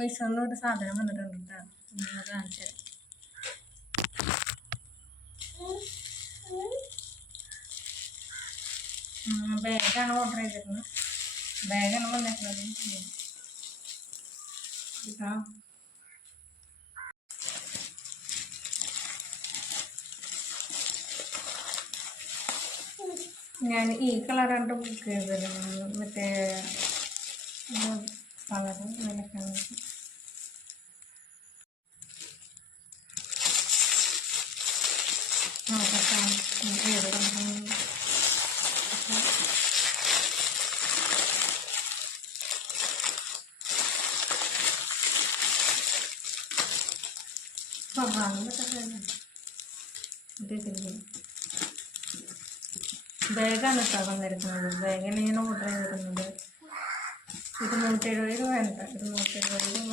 മീഷോന്നൊരു സാധനം വന്നിട്ടുണ്ട് കേട്ടോ. കാണിച്ചു തരാം. ബാഗാണ് ഓർഡർ ചെയ്തിരുന്നത്. ബാഗാണ് വന്നിട്ടുള്ളത്. ഇതാ ഞാൻ ഈ കളറാണ് ബുക്ക് ചെയ്തിരുന്നത്. മറ്റേ കളറ് വിലക്കാണ്. ബാഗാണ് കേട്ടോ വന്നിരിക്കുന്നത്. ബാഗിന് ഞാൻ ഓർഡർ ചെയ്തിരുന്നത് 270 രൂപ ഉണ്ട്. 270 രൂപ.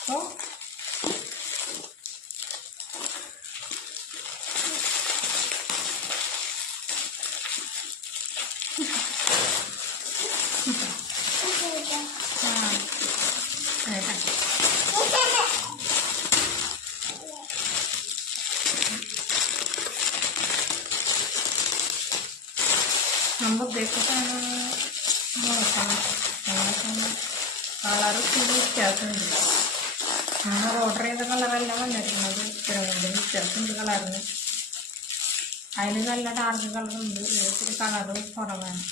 അപ്പോൾ നമ്മൾ ഉദ്ദേശിച്ചാണ് നോക്കണം. കളറ് വ്യത്യാസമുണ്ട്. നമ്മൾ ഓർഡർ ചെയ്ത കളറെല്ലാം വന്നിരിക്കുന്നത് ഇത്രയുണ്ട്. വ്യത്യാസമുണ്ട് കളറിന്. അതിൽ നല്ല ഡാർക്ക് കളറുണ്ട്. ഇത്തിരി കളറ് കുറവാണ്.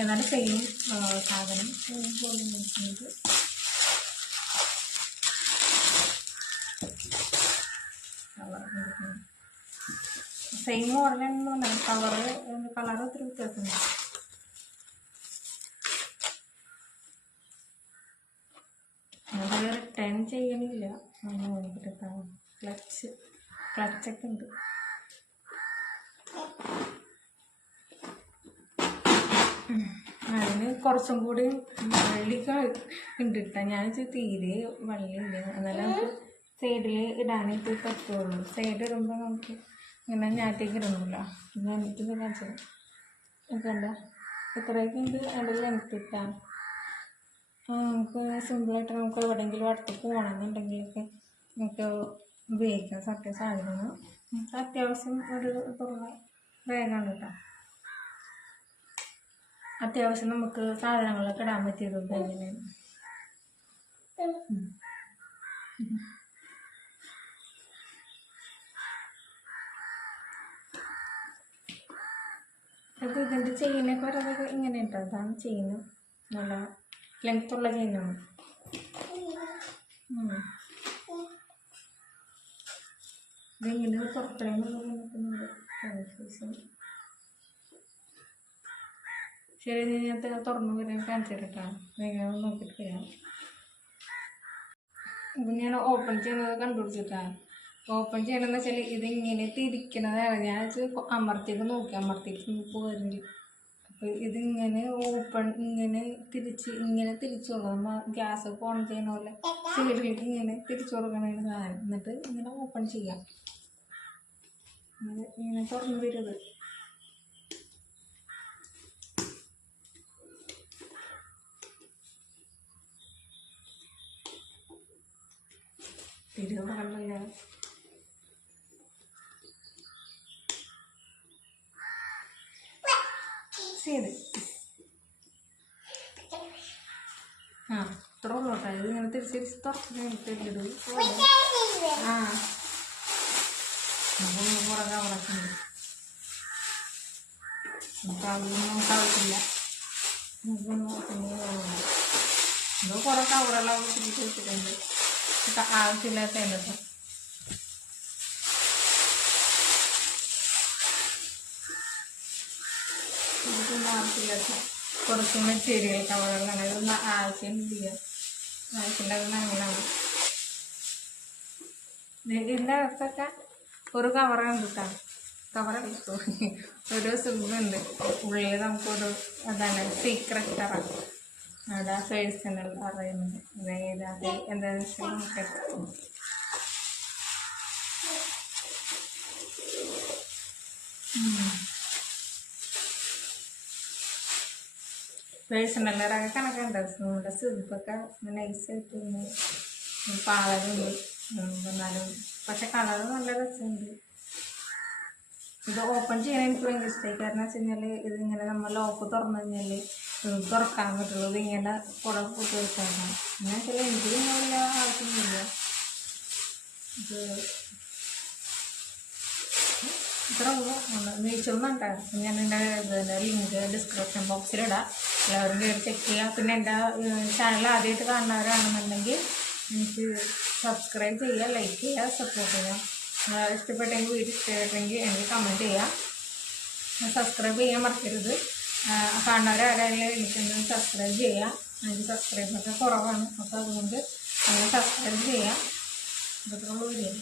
ഏതായാലും സെയിം സാധനം പോലെ നോക്കുന്നത്. സെയിം മോഡലെന്ന് പറഞ്ഞാൽ കളറ് ഒത്തിരി വ്യത്യാസമുണ്ട്. അത് റിട്ടേൺ ചെയ്യണില്ല. ക്ലച്ചൊക്കെ ഉണ്ട്. അതിന് കുറച്ചും കൂടി വള്ളിയൊക്കെ ഉണ്ട് കേട്ടോ. ഞാൻ തീരെ വള്ളിയില്ല. എന്നാലും നമുക്ക് സൈഡിൽ ഇടാനായിട്ട് പറ്റുള്ളൂ. സൈഡ് ഇടുമ്പോൾ നമുക്ക് ഇങ്ങനെ ഞാറ്റേക്ക് ഇടണമല്ലോ. ഞാനിട്ട് കാണിച്ചത് കണ്ട ഇത്രയൊക്കെ ഉണ്ട്. അതിൽ ലെങ്ത്ത് ഇട്ടാൽ നമുക്ക് സിമ്പിളായിട്ട് നമുക്ക് എവിടെയെങ്കിലും അടുത്തേക്ക് പോകണമെന്നുണ്ടെങ്കിലൊക്കെ നമുക്ക് ഉപയോഗിക്കാൻ പറ്റിയ സാധനമാണ്. നമുക്ക് അത്യാവശ്യം ഒരു തുറന്ന ബാഗാണ് കേട്ടോ. അത്യാവശ്യം നമുക്ക് സാധനങ്ങളൊക്കെ ഇടാൻ പറ്റിയത് ബാഗിനാണ്. അത് ഇതിൻ്റെ ചെയിനൊക്കെ പറയുന്നത് ഇങ്ങനെ ഉണ്ടോ. അതാണ് ചെയിന്. നല്ല ലെങ്ത്തുള്ള ചെയിനാണ്. ഇതിങ്ങനെ തുറക്കണമെന്നുണ്ട്. ശരി, ഇതിനകത്ത് തുറന്നു വരാൻ കാണിച്ചു തരട്ടാ. വേഗം നോക്കിയിട്ട് ചെയ്യാം. ഇപ്പം ഞാൻ ഓപ്പൺ ചെയ്യുന്നത് കണ്ടുപിടിച്ചിട്ടാണ്. ഓപ്പൺ ചെയ്യണമെന്ന് വെച്ചാൽ ഇതിങ്ങനെ തിരിക്കണതാണ്. ഞാൻ അമർത്തിയിട്ട് നോക്കി. അമർത്തിയിട്ട് വരുന്നില്ല. അപ്പോൾ ഇതിങ്ങനെ ഇങ്ങനെ തിരിച്ചു കൊടുക്കണം. ഗ്യാസൊക്കെ ഓൺ ചെയ്യുന്ന പോലെ സൈഡിലേക്ക് ഇങ്ങനെ തിരിച്ചു കൊടുക്കണതാണ് സാധനം. എന്നിട്ട് ഇങ്ങനെ ഓപ്പൺ ചെയ്യാം. ഇങ്ങനെ തുറന്നു വരരുത്. തിരികെ കണ്ടില്ല. ശരി, ഇത്ര ഉള്ളൂ കേട്ടോ. ഇത് ഇങ്ങനെ തിരിച്ച് തുറന്നിട്ടിടും. കുറേ കവറൊക്കെ ഉണ്ട്. നമുക്ക് ആവശ്യമില്ല. ഇത് കുറേ കവറെല്ലാം തിരിച്ച് വെച്ചിട്ടുണ്ട്. ആവശ്യമില്ലാത്ത കേട്ടോ. ഇതൊന്നും ആവശ്യമില്ലാത്ത കുറച്ച് മെറ്റീരിയൽ കവറുകളാണ്. ഇതൊന്നും ആവശ്യമില്ല. ആവശ്യമില്ലാതെ അങ്ങനെയാണ്. ഇതിൻ്റെ അകത്തൊക്കെ ഒരു കവറുണ്ട് കേട്ടോ. കവറെടുത്തു ഒരു സുഖമുണ്ട്. ഉള്ളിൽ നമുക്കൊരു അതാണ് സീക്രട്ട് കവർ. അവിടെ പേഴ്സണൽ അറിയുന്നത്. അതായത് അത് എന്താണെന്ന് വെച്ചാൽ നമുക്ക് പേഴ്സണൽ ലെയറൊക്കെ കണക്കുണ്ട്. നമ്മുടെ സിൽപ്പൊക്കെ നൈസായിട്ട് പാളരുണ്ട് എന്നാലും, പക്ഷെ കളർ നല്ല രസമുണ്ട്. ഇത് ഓപ്പൺ ചെയ്യാൻ എനിക്ക് ഭയങ്കര ഇഷ്ടമായി. കാരണം വെച്ച് കഴിഞ്ഞാൽ ഇതിങ്ങനെ നമ്മൾ ലോക്ക് തുറന്നു കഴിഞ്ഞാൽ തുറക്കാൻ പറ്റുള്ളൂ. ഇതിങ്ങനെ കുറെ കൂട്ടി വെച്ചാണ്. അങ്ങനെ വെച്ചാൽ എനിക്ക് പിന്നെ വലിയ ആവശ്യമൊന്നുമില്ല. ഇത് ഇത്ര നെയ്ച്ചൊന്നുണ്ടായിരുന്നു. ഞാൻ എൻ്റെ ലിങ്ക് ഡിസ്ക്രിപ്ഷൻ ബോക്സിലിടാം, എല്ലാവരും കയറി ചെക്ക് ചെയ്യുക. പിന്നെ എൻ്റെ ചാനൽ ആദ്യമായിട്ട് കാണുന്നവരാണെന്നുണ്ടെങ്കിൽ എനിക്ക് സബ്സ്ക്രൈബ് ചെയ്യുക, ലൈക്ക് ചെയ്യുക, സപ്പോർട്ട് ചെയ്യുക. ഇഷ്ടപ്പെട്ടെങ്കിൽ വീഡിയോ ഇഷ്ടപ്പെട്ടെങ്കിൽ എനിക്ക് കമൻറ്റ് ചെയ്യുക. സബ്സ്ക്രൈബ് ചെയ്യാൻ മറക്കരുത്. കാണുന്നവരാരെങ്കിലും എനിക്കൊന്ന് സബ്സ്ക്രൈബ് ചെയ്യുക. എനിക്ക് സബ്സ്ക്രൈബൊക്കെ കുറവാണ്, അപ്പോൾ അതുകൊണ്ട് സബ്സ്ക്രൈബ് ചെയ്യുക. ഇതൊക്കെയുള്ള വീഡിയോ.